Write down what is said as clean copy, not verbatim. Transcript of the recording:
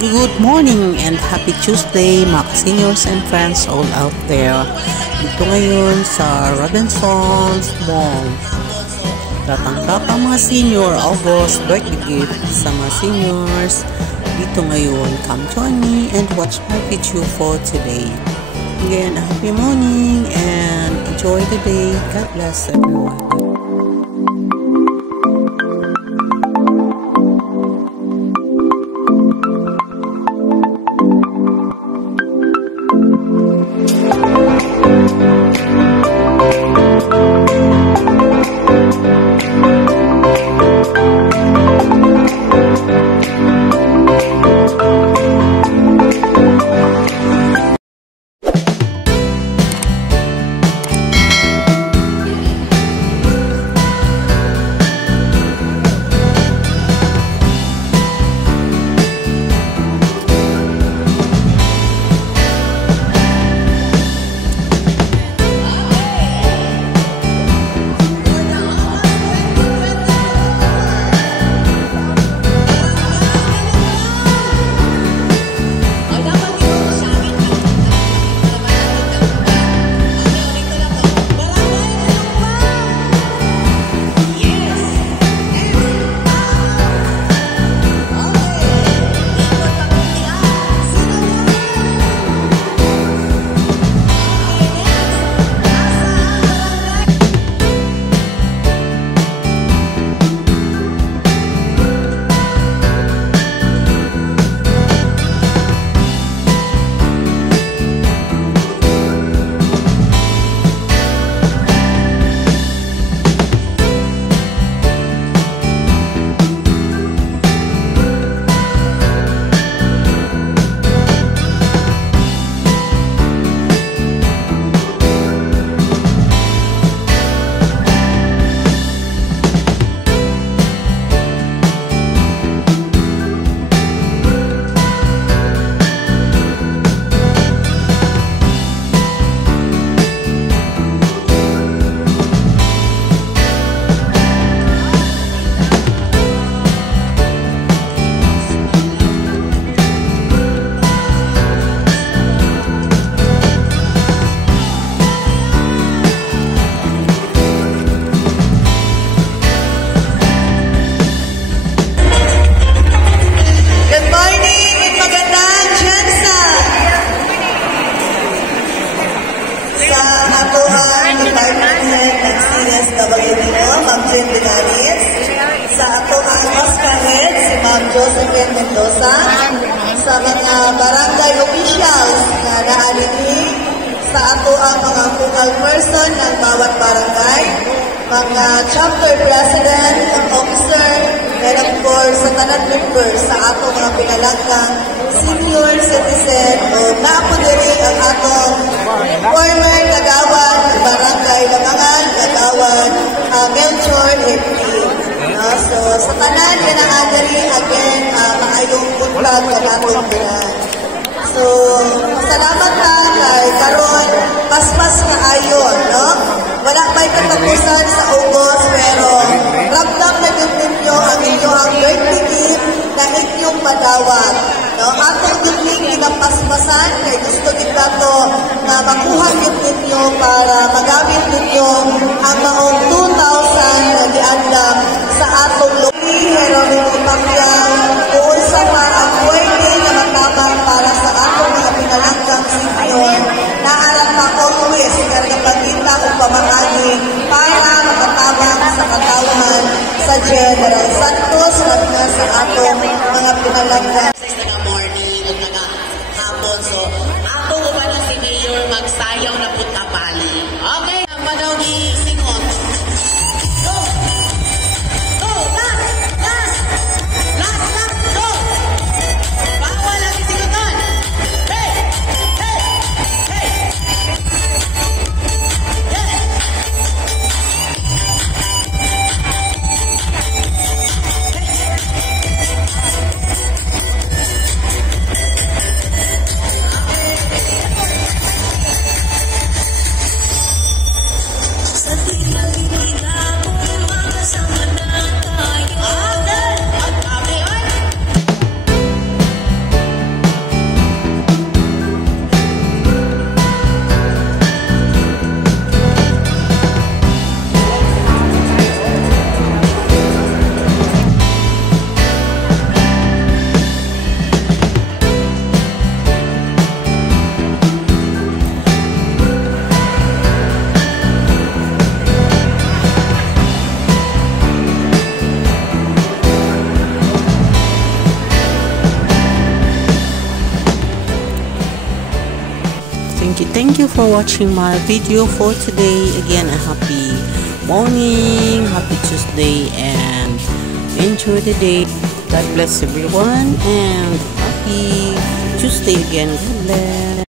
Good morning and happy Tuesday mga seniors and friends all out there. Dito ngayon sa Robinson's Mall. Tatanggap ang mga senior August birthday gift sa mga seniors. Dito ngayon, come join me and watch my video for today. Again, happy morning and enjoy the day. God bless everyone. Sa ato ang Oscar Head, si Ma'am Josephine Mendoza, sa mga barangay officials na naalinig, sa ato ang mga focal person ng bawat barangay, mga chapter president, officer, and of course, sa tanan members sa ato mga pinalangkang senior citizen o naapodiri ang atong former kagawad, barangay Lamangan, kagawad Melchor Henry. So, sa tanan yan ang adari, again, maayong buntag na natin binan. So, salamat na kay karon paspas na ayon, no? Wala pa'y katapusan sa August, pero ramdam na yun ninyo ang inyong birthday gift na inyong padawat. No? Atong duling pinapaspasan, kay gusto nila to na makuha yun ninyo para magamit ninyo ang maong 2,000 na diandam sa atong lupi, Heronimo Pacquiao, doon sa ang pwede na matabang para sa atong mga pinalanggang senior na alam pa always na pagkita o pamahagi para makatabang sa katawan sa General Santos at na sa atong mga pinalanggang sa morning at hapon. So, ato ba na si Mayor magsayaw na putapali? Okay, ang panaw ni Singon. Go! Go! Last! Go! Bawal ang isinutan! Hey! Hey! Hey! Yes! thank you for watching my video for today. Again, a happy morning, happy Tuesday, and enjoy the day. God bless everyone, and happy Tuesday again. God bless.